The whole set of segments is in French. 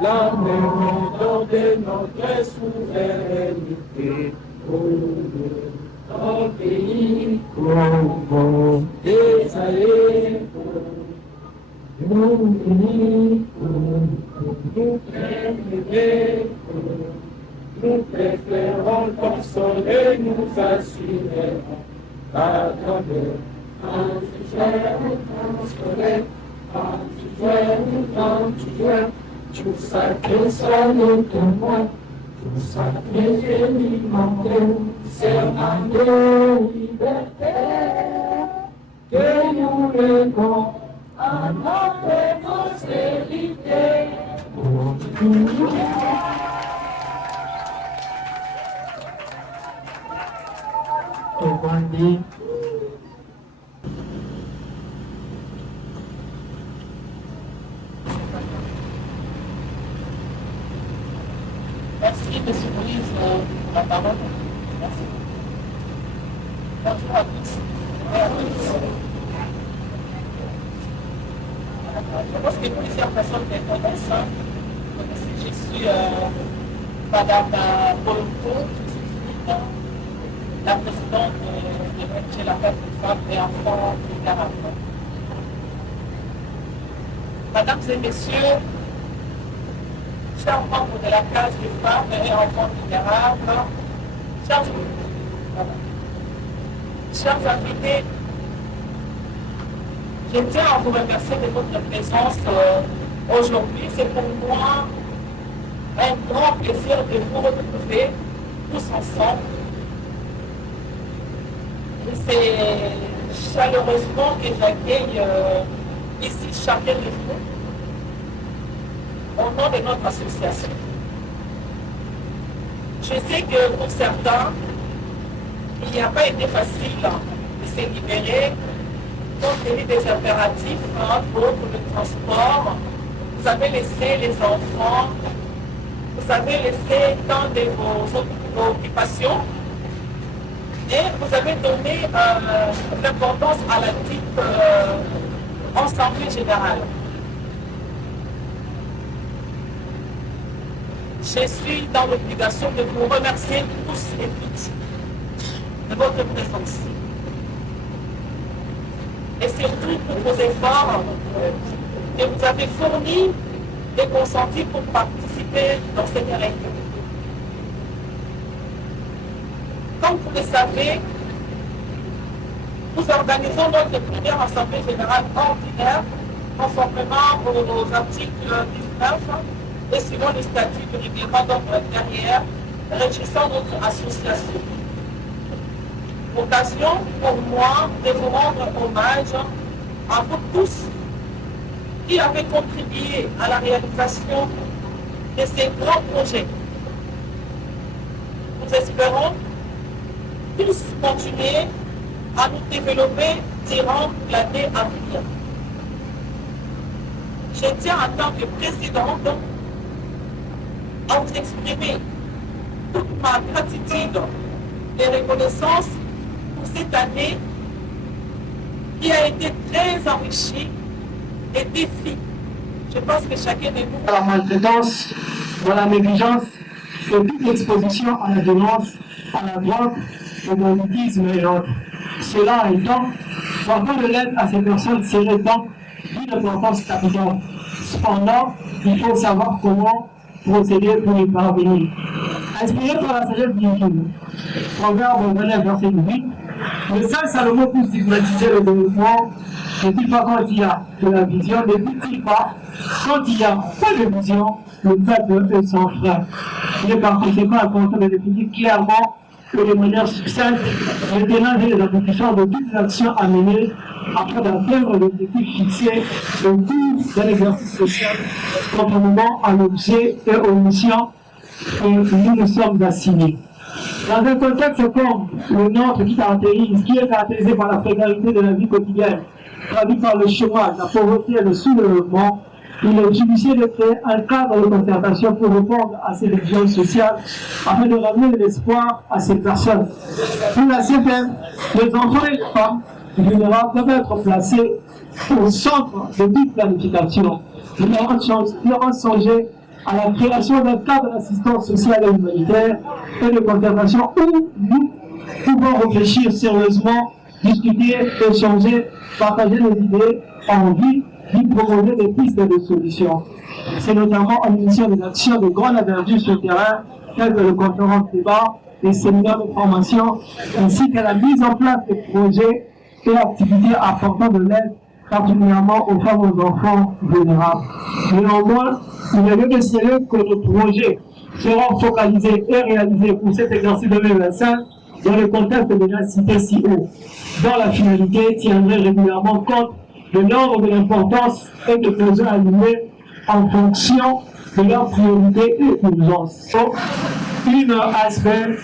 la mémoire de notre souveraineté. Au pays, Congo, des allées, nous unis, nous préférons, nous préférons consoler, nous assurer, pardonner, consoler, continuer, tout ça que ça nous témoigne. Tout ça que j'ai demandé, c'est un de liberté que nous levons à notre prospérité. Merci, M. Moïse, la parole. Merci. Bonjour à tous. Je pense que plusieurs personnes me connaissent. Vous connaissez, je suis Madame Bolonco, je suis fille, la présidente de l'ONG La Fête des femmes et enfants vulnérables. Mesdames et messieurs, chers membres de la case des femmes et enfants vulnérables, chers invités, je tiens à vous remercier de votre présence aujourd'hui. C'est pour moi un grand plaisir de vous retrouver tous ensemble. Et c'est chaleureusement que j'accueille ici chacun de vous au nom de notre association. Je sais que pour certains, il n'y a pas été facile de se libérer compte tenu des impératifs pour le transport. Vous avez laissé les enfants, vous avez laissé tant de vos occupations et vous avez donné l'importance à la dite assemblée générale. Je suis dans l'obligation de vous remercier tous et toutes de votre présence. Et surtout pour vos efforts que vous avez fournis et consentis pour participer dans cette réunion. Comme vous le savez, nous organisons notre première Assemblée générale ordinaire conformément aux articles 19 et suivant le statut du règlement d'ordre intérieur régissant notre association. Occasion pour moi de vous rendre hommage à vous tous qui avez contribué à la réalisation de ces grands projets. Nous espérons tous continuer à nous développer durant l'année à venir. Je tiens en tant que présidente à vous exprimer toute ma gratitude et reconnaissance pour cette année qui a été très enrichie des défis. Je pense que chacun de nous... La maltraitance, dans la négligence et toute exposition à la violence, à la drogue, au banditisme et autres. Cela étant, parfois de l'aide à ces personnes serait donc d'une importance capitale. Cependant, il faut savoir comment procéder pour y parvenir. Inspiré par la sagesse divine, Proverbe 29, verset 8, le saint Salomon pour stigmatiser le développement, ne dit pas quand il y a de la vision, ne dit-il pas quand il n'y a pas de vision, le peuple est sans frein. Il est par conséquent important de définir clairement et de manière succincte les tenants et les aboutissants de toutes les actions à mener afin d'atteindre l'objectif fixé au cours d'un exercice social conformément à l'objet et aux missions que nous nous sommes assignés. Dans un contexte comme le nôtre qui est caractérisé par la précarité de la vie quotidienne, traduit par le chômage, la pauvreté et le sous-développement, il est judicieux de créer un cadre de concertation pour répondre à ces exigences sociales afin de ramener de l'espoir à ces personnes. Pour la CFM, les enfants et les femmes vulnérables doivent être placés au centre de toute planification. Nous avons songé à la création d'un cadre d'assistance sociale et humanitaire et de conservation où nous pouvons réfléchir sérieusement, discuter, échanger, partager nos idées en vue d'y proposer des pistes de solutions. C'est notamment en initiant des actions de grande envergure sur le terrain, telles que les conférences débats, les séminaires de formation, ainsi qu'à la mise en place de projets et activités apportant de l'aide particulièrement aux femmes et aux enfants vulnérables. Néanmoins, il est lieu de signaler que nos projets seront focalisés et réalisés pour cet exercice 2025 dans le contexte déjà cité si haut, dont la finalité tiendrait régulièrement compte de l'ordre de l'importance et des besoins alignés en fonction de leurs priorités et urgences. Donc, une ASBL,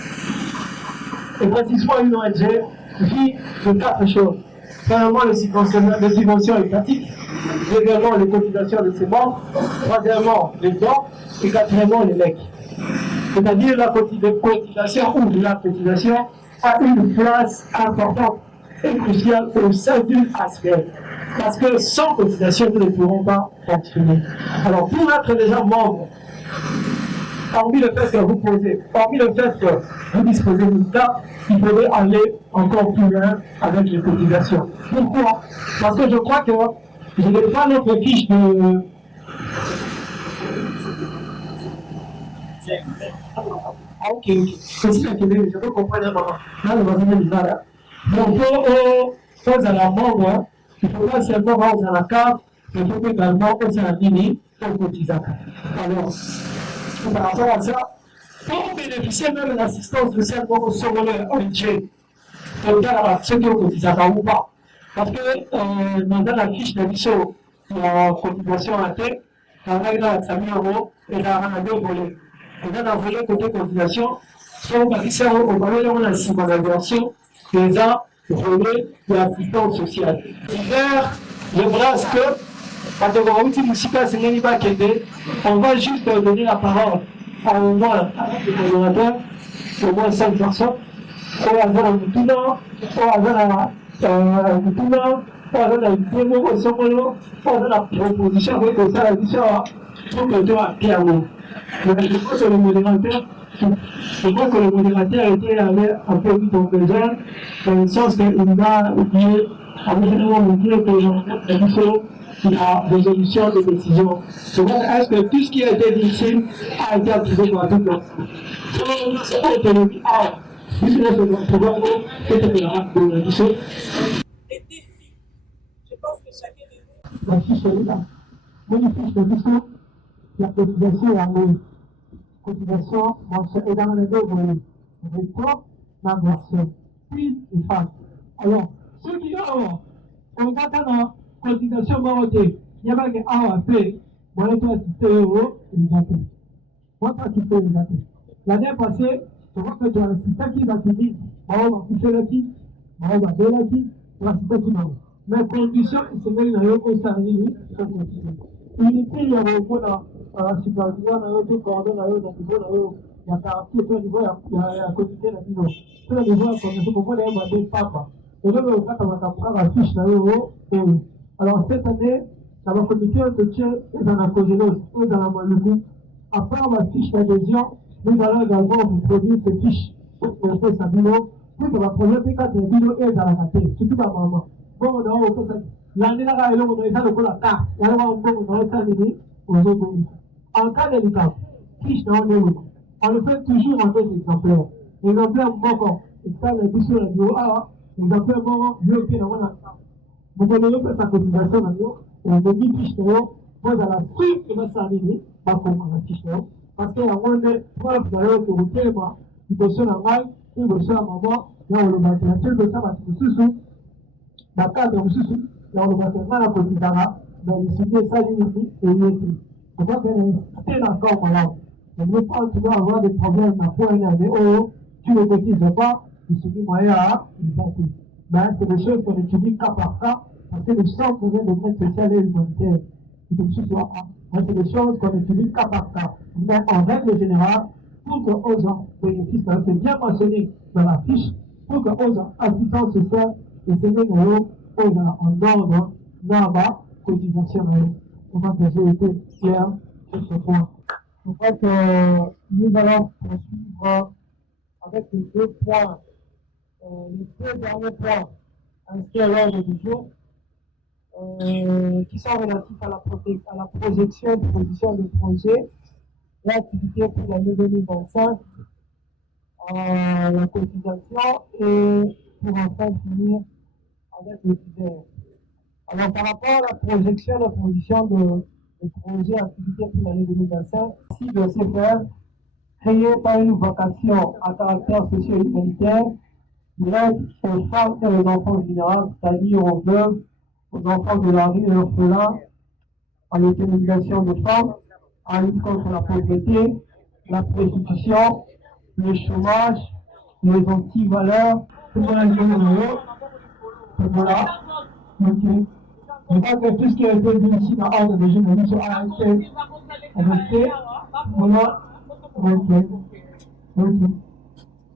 et précisément une ONG, vit de 4 choses. Premièrement, les subventions étatiques, deuxièmement, les cotisations de ses membres, troisièmement, les dons, et quatrièmement, les legs. C'est-à-dire la cotisation ou la cotisation a une place importante et cruciale au sein d'une ASBL. Parce que sans cotisation, nous ne pourrons pas fonctionner. Alors, pour être déjà membre, hormis le fait que vous posez, hormis le fait que vous disposez d'une carte, il faudrait aller encore plus loin avec les cotisations. Pourquoi? Parce que je crois que je n'ai pas notre fiche de... Ah, ok. C'est si la Québec, je peux comprendre maman. Là, on va venir du là. Donc, aux la membre, il ne faut pas seulement avoir dans la carte, mais il faut également aux la mini aux cotisants. Alors, par rapport à ça, pour bénéficier même de l'assistance sociale au secondaire ONG, on regarde ceux qui ont cotisé ou pas. Parce que dans la fiche de mission en cotisation à terre, on a dans 5 000 euros et on a deux volets. On a un volet côté cotisation, soit on participe au volet, on a 6 mois d'inversion, des ans, volet de l'assistance sociale. Vers le bras que, quand on va utiliser on va juste donner la parole à au moins au moins 5 personnes, au hasard à Mutuna, au hasard à Mutuna, au hasard à Mutuna, au Somolo, au hasard à la proposition avec le salaire pour que tu aies Pierre. Je crois que le modérateur était allé un peu vite en besoin, dans le sens qu'il va oublier, avec le dire que la résolution des décisions. Donc, est-ce que tout ce qui a été dit ici a été activé par tout le monde? Les défis. Je pense que chacun de nous. La fiche est là. Magnifique, la cotisation à nous. Cotisation, et dans les deux volets. Report, la version. Puis, il fasse. Alors, ceux qui ont, on va dans cotisation morotée. Il y a pas que A fait. Moi, je dois assister euros, il va faire. Moi, je dois assister, il va faire. L'année passée, je vois que tu as assisté qui va te dire, on va coucher là qui, on va faire là qui, on va assister tout le monde. Mais condition, il se met dans le haut service, il faut continuer. Unité, il y a beaucoup dans la supervision, dans le tout coordonné, dans le niveau, il y a quartier, tout le niveau, il y a comité de niveau. Tout le niveau, il y a beaucoup de papa. Et là, on va prendre la fiche dans le haut. Alors, cette année, ça va comité de tien et dans la Cogénos et dans la Moluku. Après ma fiche d'adhésion, nous allons également vous produire ces fiches pour faire sa bilan. Puis, on va produire P4 de bilan et dans la carte, surtout dans maman. Bon, on a fait ça. L'année là, on a fait la carte. Et alors, on a fait ça aux autres. En cas de handicap, fiche dans le haut. On le fait toujours en 2 exemplaires. L'exemplaire encore, il fait le bus sur le bureau A, l'exemplaire moment, mieux que dans la carte. Vous pouvez faire sa cotisation dans le haut. On me dit fiche dans le haut. Moi, dans la suite, il va s'arriver. Pas comme la fiche dans le haut. Parce qu'il y a moins de preuves dans le haut pour le paiement. Il peut se la maille, il peut se la maman. Là, on le bat. La seule de ça, c'est le sous-sous. La carte de sous-sous. Là, on le bat maintenant la cotisation. Dans les sujets, ça, il est écrit. Je crois qu'elle est d'accord, malade. Je ne veux pas toujours avoir des problèmes à point énervé. Oh, tu ne cotises pas, il se dit, moi, il va tout. Ben, c'est des choses qu'on étudie cas par cas, parce que le centre de l'aide sociale et humanitaire, c'est une chose, c'est des choses qu'on étudie cas par cas. Mais en règle générale, pour que aux gens bénéficient, c'est bien mentionné dans la fiche, pour que aux gens assistance sociale et c'est les numéros, aux gens en ordre, là-bas, cotisation. On va que j'ai été clair sur ce point. Je crois que nous allons poursuivre avec les deux points, les deux derniers points inscrits à l'ordre du jour, qui sont relatifs à la projection, proposition de projet, l'activité pour l'année 2025, la cotisation et pour enfin finir avec le sujet. Alors par rapport à la projection, la proposition de projet activité pour l'année 2025, si le CFR créé par une vocation à caractère socio-humanitaire, l'aide aux femmes et aux enfants vulnérables, c'est-à-dire aux veuves, aux enfants de la rue et orphelins, à l'autonomisation des femmes, à lutte contre la pauvreté, la prostitution, le chômage, les anti-valeurs, voilà. Ok. Je crois que tout ce qui a été dit ici dans l'ordre de journalisme a été adopté. Voilà. Ok. Ok.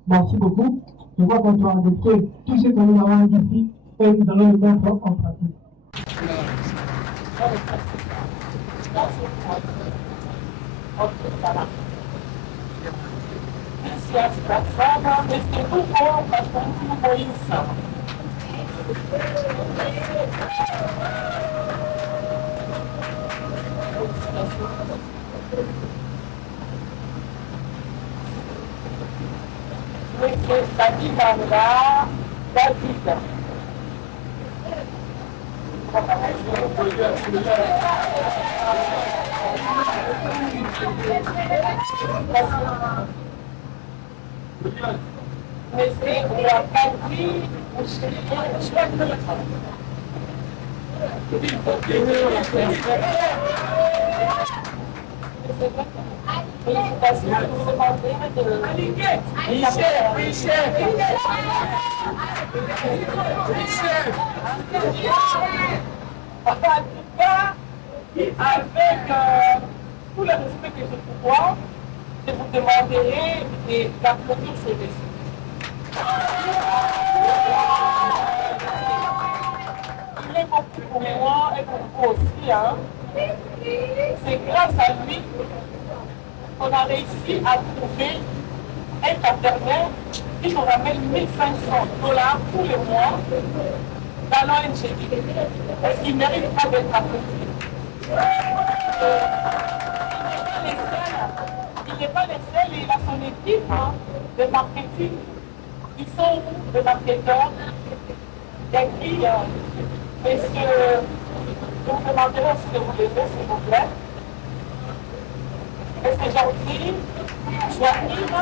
Merci beaucoup. Je vois qu'on doit adopter tout ce que nous avons dit ici et nous allons le mettre en pratique. Merci à cette plateforme, mais c'est pourquoi on va continuer Moïse. Monsieur David Mangla, David. Mais c'est on l'a pas dit, en tout cas, avec tout le respect que je vous vois, je vous demanderai d'applaudir ce récit. Il est beaucoup pour moi et pour vous aussi. Hein. C'est grâce à lui qu'on a réussi à trouver un partenaire qui nous ramène 1 500 $ tous les mois dans l'ONG. Est-ce qu'il ne mérite pas d'être applaudi? Il n'est pas le seul, il a son équipe de marketing. Ils sont des marketeurs. Il y a qui, monsieur, je vous demanderai aussi de vous lever, s'il vous plaît. Est-ce que Jean-Philippe, Joachim,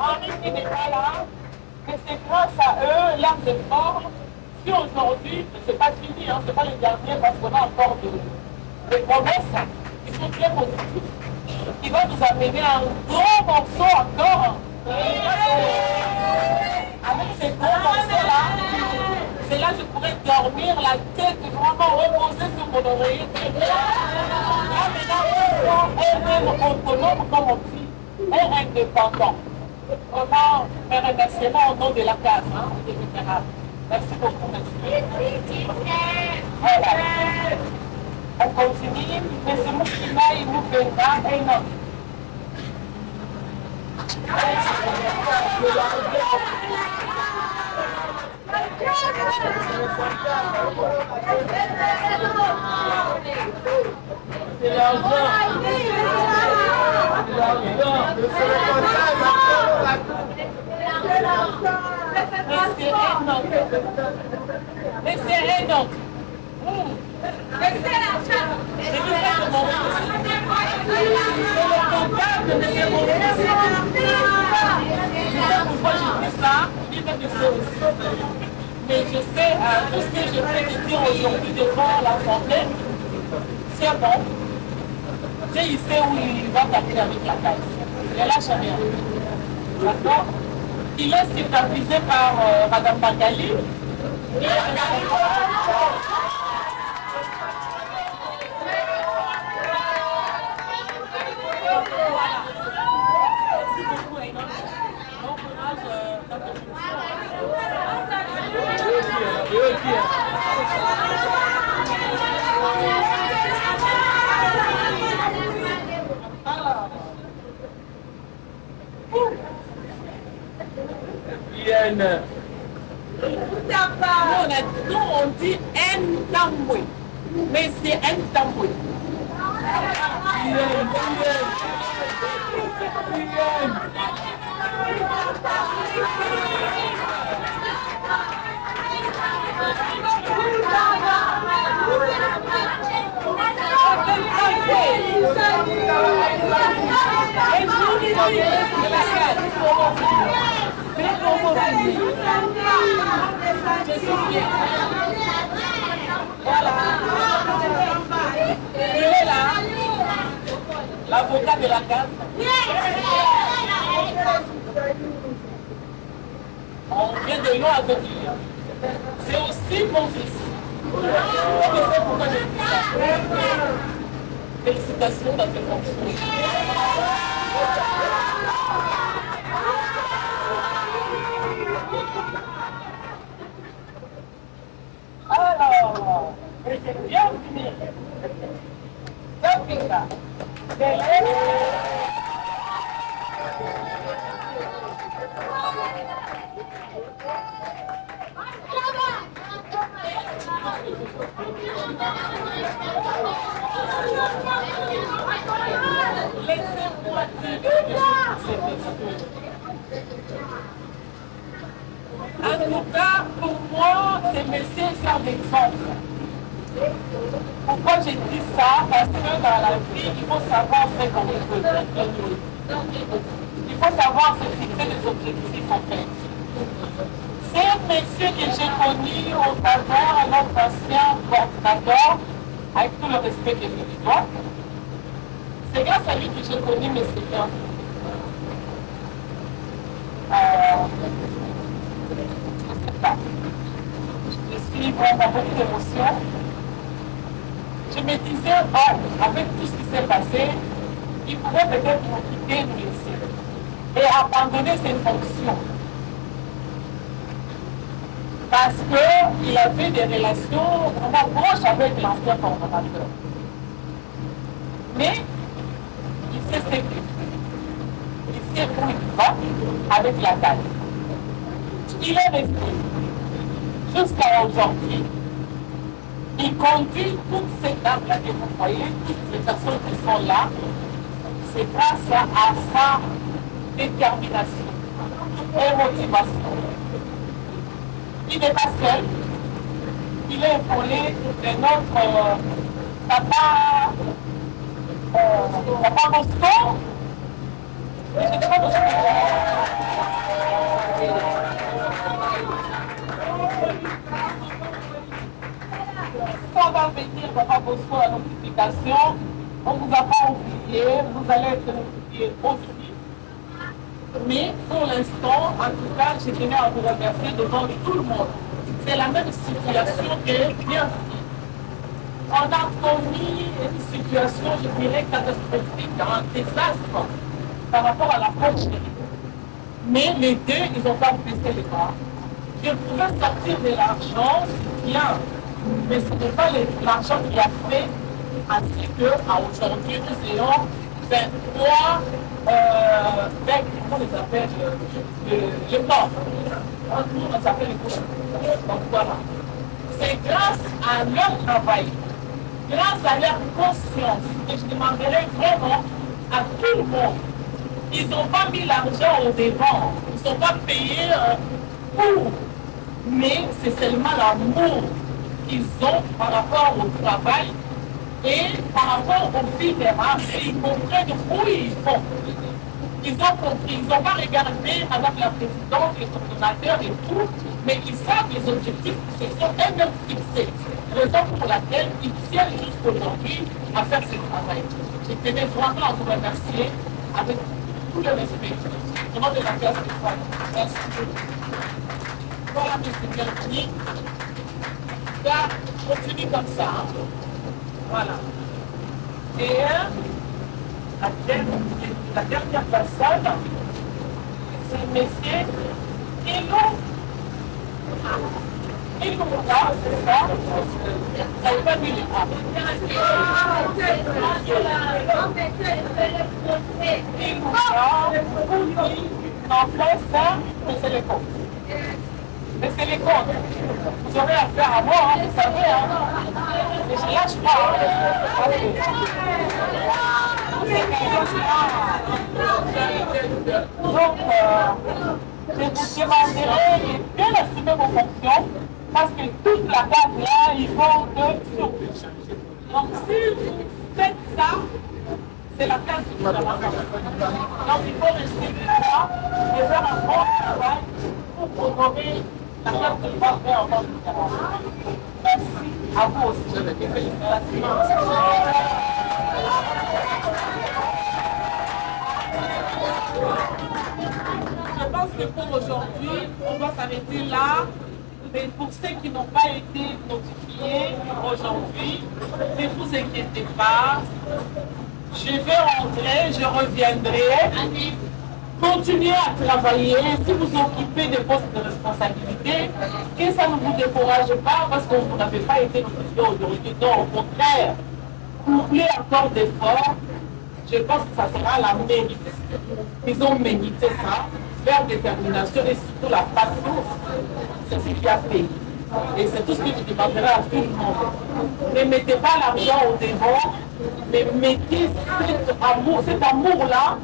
Henri qui n'est pas là, mais c'est grâce à eux, leurs efforts, si aujourd'hui, c'est pas fini, hein, c'est pas le dernier parce qu'on a encore des promesses qui sont très positives, qui vont nous amener un gros morceau encore. Avec ces gros morceaux-là, c'est là que je pourrais dormir la tête vraiment reposée sur mon oreiller. Là, maintenant, elle-même autonome comme on dit, et indépendant. Vraiment, mes remerciements au nom de la case, hein, des vétérans. Merci beaucoup, monsieur. Voilà. On continue. Monsieur Moukina et Moukena et non. Mais c'est énorme. C'est le comptable de mon fils. Pourquoi je dis ça? Il va me faire aussi. Mais je sais, tout ce que je peux te dire aujourd'hui devant l'Assemblée, c'est bon. Il sait où il va taper avec la caisse. Il lâche rien. D'accord? Il est supervisé par Mme Magali. Merci beaucoup. l'entrepreneur. Nous, on dit Ntambwe, mais c'est Ntambwe. Je suis fière. Voilà. Il est là, l'avocat de la case. On vient de loin avec lui. C'est aussi mon fils. Et c'est pourquoi je dis ça. Félicitations dans tes fonctions. Alors, c'est bien fini. Topinga. Laissez-moi dire que c'est en tout cas, pour moi, ces messieurs sont des exemples. Pourquoi j'ai dit ça? Parce que dans la vie, il faut savoir ce qu'on veut. Il faut savoir se fixer des objectifs en fait. Ces messieurs que j'ai connus au travers notre ancien coordinateur, avec tout le respect que je lui dois, c'est grâce à lui que j'ai connu mes seigneurs. Je suis vraiment beaucoup d'émotion. Je me disais, bon, avec tout ce qui s'est passé, il pouvait peut-être nous quitter, nous laisser et abandonner ses fonctions. Parce qu'il avait des relations vraiment proches avec l'ancien coordonnateur. Mais il s'est séparé. Il sait où il va avec la taille. Il est resté jusqu'à aujourd'hui. Il conduit toutes ces dames-là que vous voyez, toutes les personnes qui sont là. C'est grâce à sa détermination et motivation. Il n'est pas seul. Il est épaulé de notre papa Bosco. Je ne sais pas Bosco. On va venir, Papa Bosco, à la notification. On ne vous a pas oublié, vous allez être notifié aussi. Mais pour l'instant, en tout cas, je tenais à vous remercier devant tout le monde. C'est la même situation que bien. On a connu une situation, je dirais, catastrophique, un désastre par rapport à la pocherie. Mais les deux, ils n'ont pas baissé les bras. Je pouvais sortir de l'argent, c'est bien. Mais ce n'est pas l'argent qui a fait ainsi qu'aujourd'hui nous ayons 23 comment ils appellent le corps. Nous, on s'appelle les couches. Donc voilà. C'est grâce à leur travail, grâce à leur conscience, que je demanderai vraiment à tout le monde. Ils n'ont pas mis l'argent au devant, ils ne sont pas payés pour. Mais c'est seulement l'amour qu'ils ont par rapport au travail et par rapport aux vulnérables, ils comprennent où ils vont. Ils ont compris, ils n'ont pas regardé Madame la Présidente, les coordonnateurs et tout, mais ils savent les objectifs qui se sont eux-mêmes fixés. Raison pour laquelle ils tiennent jusqu'aujourd'hui à faire ce travail. Je tenais vraiment à vous remercier avec tout le respect. Au nom de la classe des femmes. Merci beaucoup. Voilà, monsieur Bienvenu. Continue comme ça. Hein. Voilà. Et la dernière personne, c'est le monsieur Iloura, c'est ça? Ça n'est pas vu les bras. Iloura, en fait, ça, c'est le compte. Mais c'est les comptes. Vous aurez affaire à moi, hein, vous savez. Hein. Et je lâche pas. Donc, je vous demanderai de bien assumer vos fonctions parce que toute la base là, il faut de survie. Donc, si vous faites ça, c'est la case du gouvernement. Donc, il faut respecter ça et faire un bon travail pour honorer la case que nous allons faire en tant que gouvernement. Merci à vous aussi. Et félicitations. Je pense que pour aujourd'hui, on va s'arrêter là. Mais pour ceux qui n'ont pas été notifiés aujourd'hui, ne vous inquiétez pas. Je vais rentrer, je reviendrai. Continuez à travailler. Si vous occupez des postes de responsabilité, que ça ne vous décourage pas parce que vous n'avez pas été notifié aujourd'hui. Non, au contraire, couplez encore d'efforts. Je pense que ça sera la mérite. Ils ont mérité ça, leur détermination et surtout la patience. C'est ce qui a payé. Et c'est tout ce que je demanderai à tout le monde. Ne mettez pas l'argent au devant, mais mettez cet amour-là,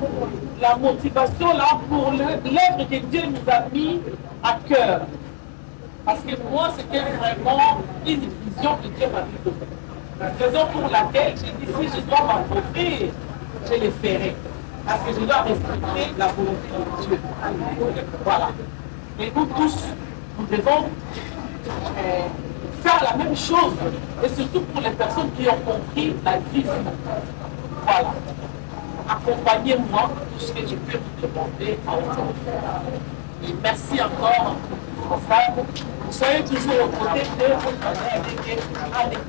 la motivation-là pour l'œuvre que Dieu nous a mis à cœur. Parce que moi, c'était vraiment une vision que Dieu m'a donnée. Raison pour laquelle j'ai dit, si je dois m'approprier, je le ferai. Parce que je dois respecter la volonté de Dieu. Voilà. Et nous tous, nous devons faire la même chose. Et surtout pour les personnes qui ont compris la vision. Voilà. Accompagnez-moi tout ce que je peux vous demander à aujourd'hui. Et merci encore aux femmes. Soyez toujours aux côtés de votre Allez.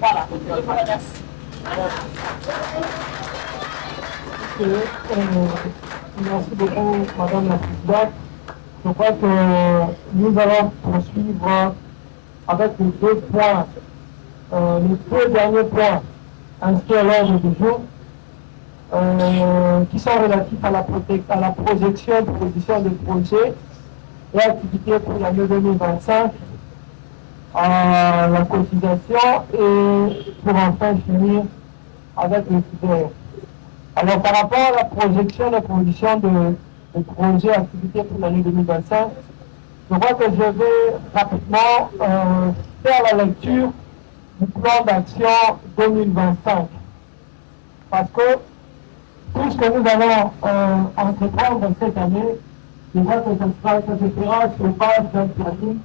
Voilà. Je vous remercie. Merci beaucoup, Madame la Présidente. Je crois que nous allons poursuivre avec les deux points, les deux derniers points inscrits à l'ordre du jour, qui sont relatifs à la projection des projets et activités pour l'année 2025, à la cotisation et pour enfin finir avec les critères. Alors, par rapport à la projection des conditions de projets et activités pour l'année 2025, je crois que je vais rapidement faire la lecture du plan d'action 2025. Parce que tout ce que nous allons entreprendre cette année, je crois que ça se fera sur base d'un planning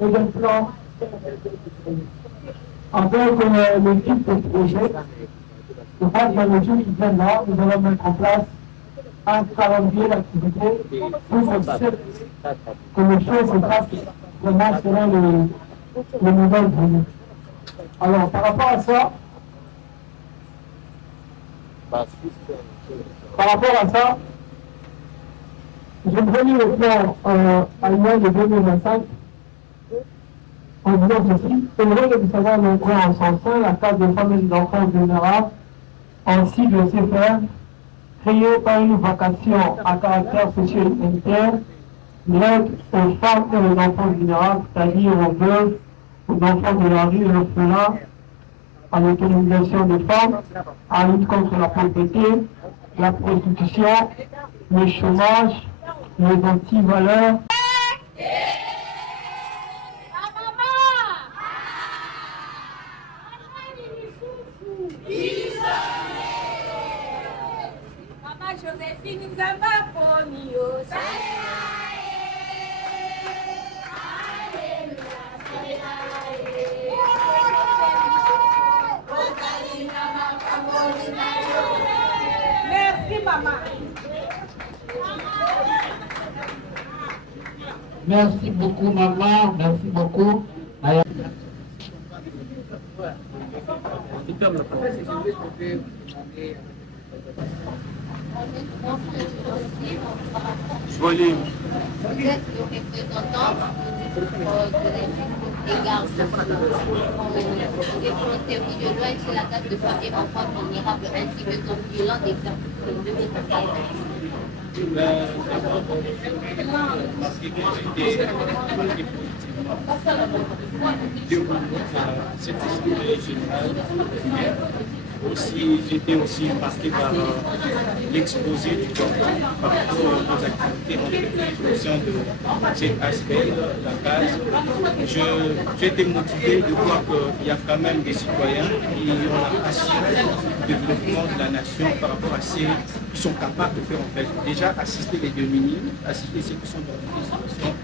et d'un plan avec l'équipe de projet. Je crois que dans les jours qui viennent là, nous allons mettre en place un calendrier d'activité pour s'assurer que les choses se passent vraiment selon les nouvelles venues. Alors, par rapport à ça, je me relis le plan annuel de 2025 en disant ceci. C'est vrai que nous savons nombreux en son sein la case des femmes et des enfants vulnérables ainsi que le CFR, créé par une vocation à caractère socio-humanitaire, l'aide aux femmes et aux enfants vulnérables, c'est-à-dire aux veuves, aux enfants de la rue et orphelins, à l'autonomisation des femmes, à la lutte contre la pauvreté, la prostitution, le chômage, les anti-valeurs. Joséphine nous a promis au merci maman. Merci beaucoup maman, merci beaucoup. Volume. Vous êtes le représentant des garçons. Et pour le service de loi sur la date de femmes et enfants vulnérables ainsi que son bilan d'exercice 2014. D'abord, parce que j'ai été marqué positivement cette assemblée générale. Aussi, j'étais aussi marqué par l'exposé du gouvernement par rapport aux activités entreprises au sein de cette aspect, la case. J'ai été motivé de voir qu'il y a quand même des citoyens qui ont assuré le développement de la nation par rapport à ceux qui sont capables de faire en fait. Déjà assister les démunis, assister ceux qui sont dans des situations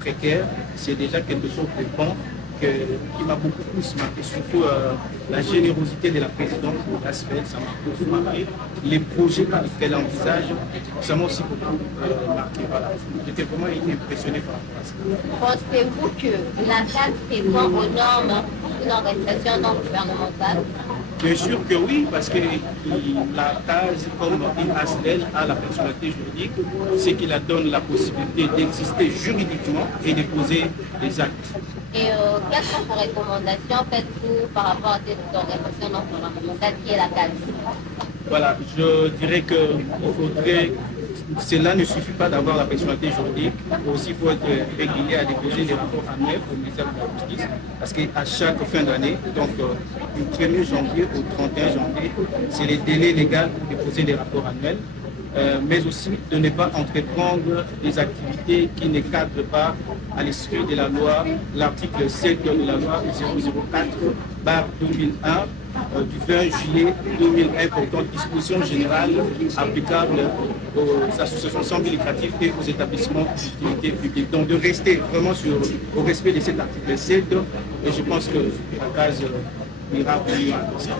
précaires, c'est déjà quelque chose de bon qui m'a beaucoup plus marqué, surtout la générosité de la présidente de l'ASPEL, ça m'a beaucoup marqué. Les projets qu'elle envisage, ça m'a aussi beaucoup marqué. Voilà. J'étais vraiment impressionné par rapport à ça. Pensez-vous que la CAS répond aux normes d'une organisation non gouvernementale? Bien sûr que oui, parce que la CAS, comme une ASPEL, a la personnalité juridique, c'est qui la donne la possibilité d'exister juridiquement et de poser des actes. Et quelles sont vos recommandations faites-vous par rapport à cette organisation non gouvernementale qui est la CAS? Voilà, je dirais que cela ne suffit pas d'avoir la personnalité juridique, aussi il faut être régulier à déposer des rapports annuels au ministère de la Justice, parce qu'à chaque fin d'année, donc du 1er janvier au 31 janvier, c'est les délais légaux pour déposer des rapports annuels. Mais aussi de ne pas entreprendre des activités qui ne cadrent pas à l'esprit de la loi, l'article 7 de la loi 004/2001 du 20 juillet 2001 portant dispositions générales applicables aux associations sans but lucratif et aux établissements d'utilité publique. Donc de rester vraiment au respect de cet article 7, et je pense que la case ira plus loin que ça.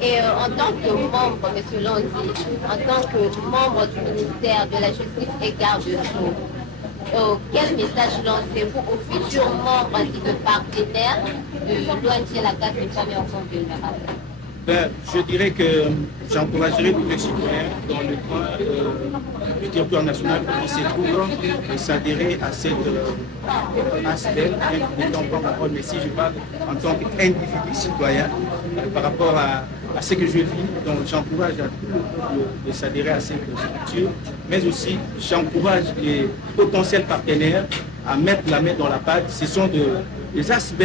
Et en tant que membre, M. Landy, en tant que membre du ministère de la Justice et garde-sceaux, quel message lancez-vous aux futurs membres ainsi que partenaires de l'ONG La CAS des familles enfants vulnérables? Je dirais que j'encouragerai tous les citoyens dans le coin du territoire national qui se trouvent de s'adhérer à cette aspect, n'étant pas ma rôle, mais si je parle en tant qu'individu citoyen par rapport à ce que je vis. Donc j'encourage à tout le monde de s'adhérer à cette structure, mais aussi j'encourage les potentiels partenaires à mettre la main dans la pâte. Ce sont des aspects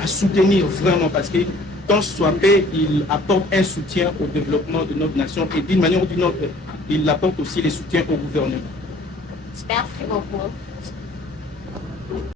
à soutenir vraiment, parce que tant soit fait, il apporte un soutien au développement de notre nation et d'une manière ou d'une autre, il apporte aussi les soutiens au gouvernement. Merci beaucoup.